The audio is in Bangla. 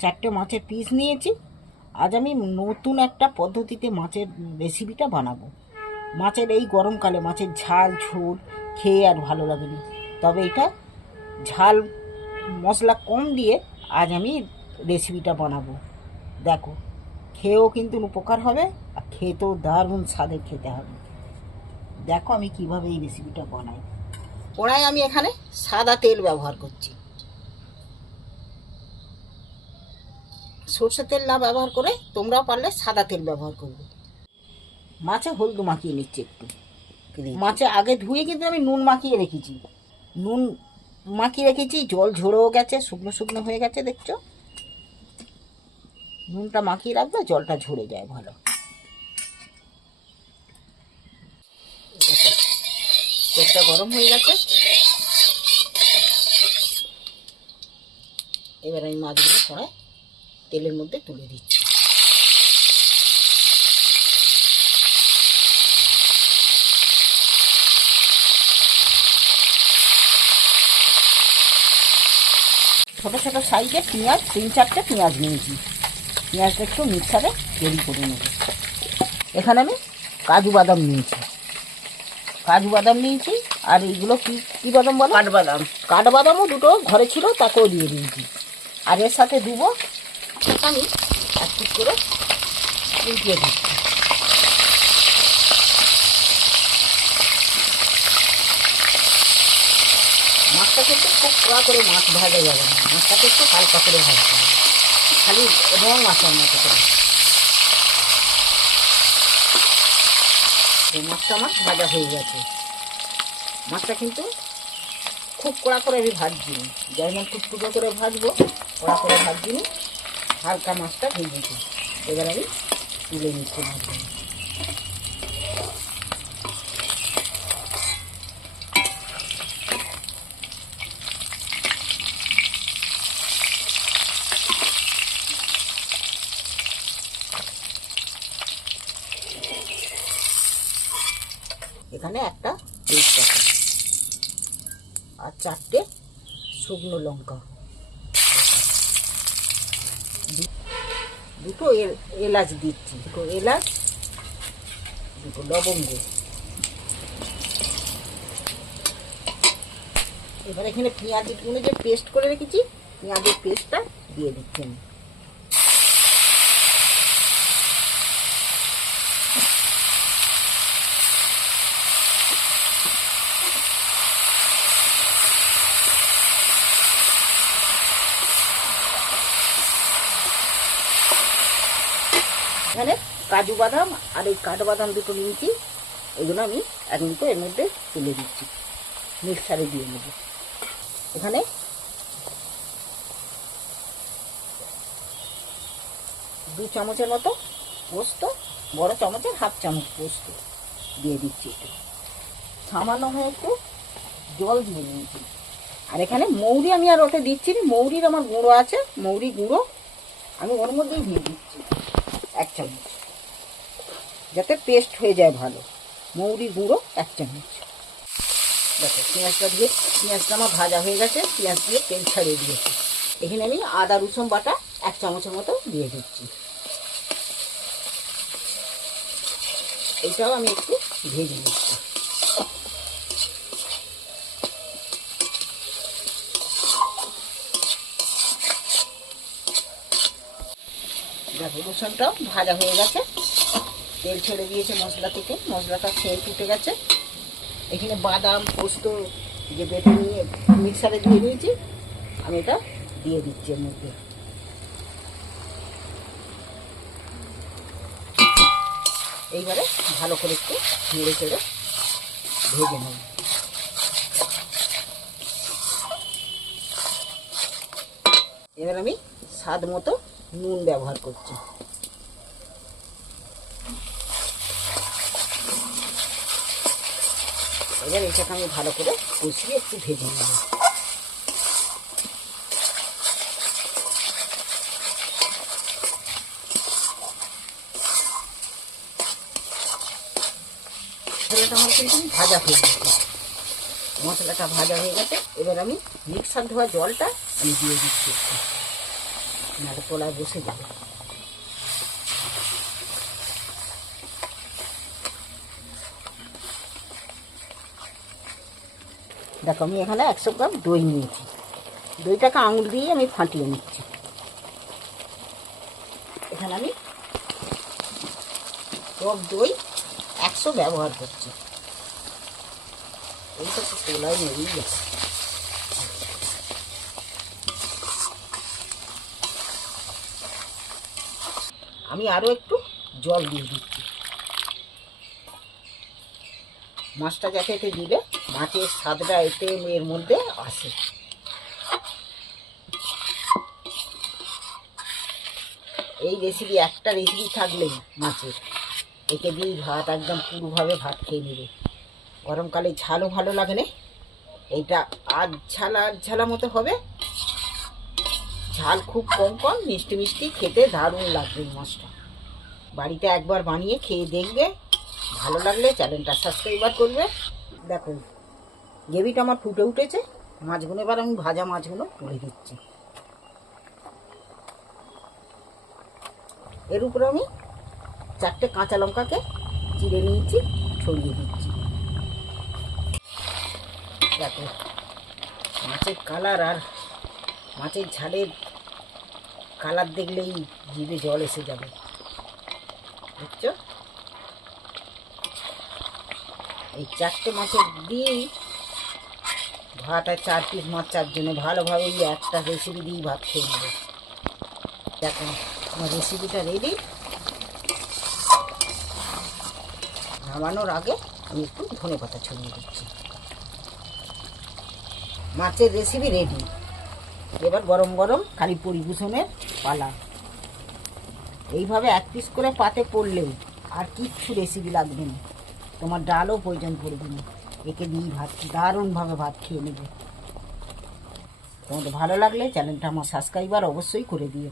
চারটে মাছের পিস নিয়েছি। আজ আমি নতুন একটা পদ্ধতিতে মাছের রেসিপিটা বানাবো। মাছের এই গরমকালে মাছের ঝাল, ঝোল খেয়ে আর ভালো লাগেনি। তবে এটা ঝাল, মশলা কম দিয়ে আজ আমি রেসিপিটা বানাবো। দেখো, খেয়েও কিন্তু উপকার হবে আর খেতেও দারুণ স্বাদে খেতে হবে। দেখো আমি কীভাবে এই রেসিপিটা বানাই। কড়াই আমি এখানে সাদা তেল ব্যবহার করছি। সর্ষে তেল না ব্যবহার করে তোমরাও পারলে সাদা তেল ব্যবহার করবে। মাছে হলুদ মাখিয়ে নিচ্ছি একটু। মাছে আগে ধুয়ে কিন্তু আমি নুন মাখিয়ে রেখেছি। নুন মাখিয়ে রেখেছি জল ঝরেও গেছে শুকনো শুকনো হয়ে গেছে দেখছ? নুনটা মাখিয়ে রাখবে জলটা ঝরে যায় ভালো। তেলটা গরম হয়ে গেছে। এবার আমি মাছগুলো কড়াই তেলের মধ্যে তুলে দিচ্ছি। ছোট ছোট সাইজের পেঁয়াজ তিন চারটে পেঁয়াজ নিয়েছি। পেঁয়াজটা একটু মিক্সারে তৈরি করে নেব। এখানে আমি কাজু বাদাম নিয়েছি। কাজু বাদাম নিয়েছি আর এইগুলো কি কি বাদাম বলো? কাঠবাদাম। কাঠবাদামও দুটো ঘরে ছিল তাকেও দিয়ে দিয়েছি। আর এর সাথে দুবো আমি এক পিস করে উল্টিয়ে দিচ্ছি। মাছটা কিন্তু খুব কড়া করে মাছ ভাজা যাবে না। মাছটাকে একটু হালকা করে ভাজা হবে খালি রং মাছের মতো করে মাছটা আমার ভাজা হয়ে গেছে। মাছটা কিন্তু খুব কড়া করে আমি ভাজছি না খুব টুকটুকো করে ভাজবো কড়া করে ভাজছি হালকা মাছটা ভেজেছি এবার আমি তুলে নিচ্ছি মাছটা। এখানে একটা আর চারটে শুকনো লঙ্কা। দুটো এল- এলাচ দিচ্ছি। দুটো এলাচ, দুটো লবঙ্গ। এবার এখানে পেঁয়াজের পেঁয়াজগুলো যে পেস্ট করে রেখেছি, পেঁয়াজের পেস্টটা দিয়ে দিচ্ছি আমি। এখানে কাজু বাদাম আর এই কাঠবাদাম দুটো নিয়েছি। এগুলো আমি এক মিনিট এর মধ্যে তুলে দিচ্ছি। মিক্সারে দিয়ে নেব। এখানে দু চামচের মতো পোস্ত, বড় চামচের হাফ চামচ পোস্ত দিয়ে দিচ্ছি একটু। সামান্য হয়ে একটু জল দিয়ে নিয়েছি। আর এখানে মৌরি আমি আর ওতে দিচ্ছি না। মৌরির আমার গুঁড়ো আছে, মৌরি গুঁড়ো আমি ওর মধ্যেই দিয়ে এক চামচ। যাতে পেস্ট হয়ে যায় ভালো। মৌরি গুঁড়ো এক চামচ। দেখো, পেঁয়াজটা দিয়ে, পেঁয়াজটা আমার ভাজা হয়ে গেছে, পেঁয়াজ দিয়ে তেল ছাড়িয়ে দিয়েছি। এখানে আমি আদা, রসুন বাটা এক চামচের মতো দিয়ে দিচ্ছি। এটাও আমি একটু ভেজে নিচ্ছি। দেখো রসুনটাও ভাজা হয়ে গেছে। তেল ছেড়ে দিয়েছে মশলা থেকে। মশলাটা খেয়ে ফুটে গেছে। এখানে বাদাম, পোস্ত যে বেটে নিয়ে মিক্সারে দিয়ে দিয়েছি। আমি এটা দিয়ে দিচ্ছি এর মধ্যে। এইবারে ভালো করে একটু নেড়ে চেড়ে ভেজে নেব। এবার আমি স্বাদ মতো নুন ব্যবহার করছি। এবার এটাকে আমি ভালো করে কষিয়ে একটু ভেজে নেব। আমার কিন্তু ভাজা হয়ে গেছে। মশলাটা ভাজা হয়ে গেছে। এবার আমি মিক্সার ধোয়া জলটা আমি দিয়ে দিচ্ছি। নাহলে তলায় বসে যাবে। দেখো, আমি এখানে একশো গ্রাম দই নিয়েছি। দইটাকে আঙুল দিয়ে আমি ফাটিয়ে নিচ্ছি। এখানে আমি টক দই একশো ব্যবহার করছি। এইটা তো তোলায় নেবেই গেছে। আমি আরও একটু জল দিয়ে দিচ্ছি। মাছটা যাতে এতে দিলে মাছের স্বাদটা এতে এর মধ্যে আসে। এই রেসিপি একটা রেসিপি থাকলেই মাছের। একে দিয়েই ভাত একদম পুরোভাবে ভাত খেয়ে নেবে। গরমকালে ঝালও ভালো লাগে না। এইটা আধ ঝালা আধ ঝালা মতো হবে। ঝাল খুব কম কম, মিষ্টি মিষ্টি খেতে দারুণ লাগবে মাছটা। বাড়িতে একবার বানিয়ে খেয়ে দেখবে, ভালো লাগলে চ্যানেলটা সাবস্ক্রাইবার করবে। দেখো, গ্রেভিটা আমার ফুটে উঠেছে, মাছগুলো এবার আমি ভাজা মাছগুলো তুলে দিচ্ছি এর উপরে আমি চারটে কাঁচা লঙ্কাকে চিড়ে নিয়েছি, ছড়িয়ে দিচ্ছি। দেখো, মাছের কালার আর মাছের ঝালের কালার দেখলেই জিভে জল এসে যাবে। বুঝছ? এই চারটে মাছের দিয়েই আর চার পিস মাছ ভালোভাবে এই একটা রেসিপি দিয়েই ভাত খেয়ে নেবে। দেখো, আমার রেসিপিটা রেডি নামানোর আগে আমি একটু ধনে পাতা ছড়িয়ে দিচ্ছি। মাছের রেসিপি রেডি এবার গরম গরম খালি পরিবেশনের পালা। এইভাবে এক পিস করে পাতে পড়লেই আর কিচ্ছু রেসিপি লাগবে না। তোমার ডালও প্রয়োজন পড়বে না। একে দিয়ে ভাত, দারুণভাবে ভাত খেয়ে নেবে। তোমাদের ভালো লাগলে চ্যানেলটা আমার সাবস্ক্রাইবার অবশ্যই করে দিও।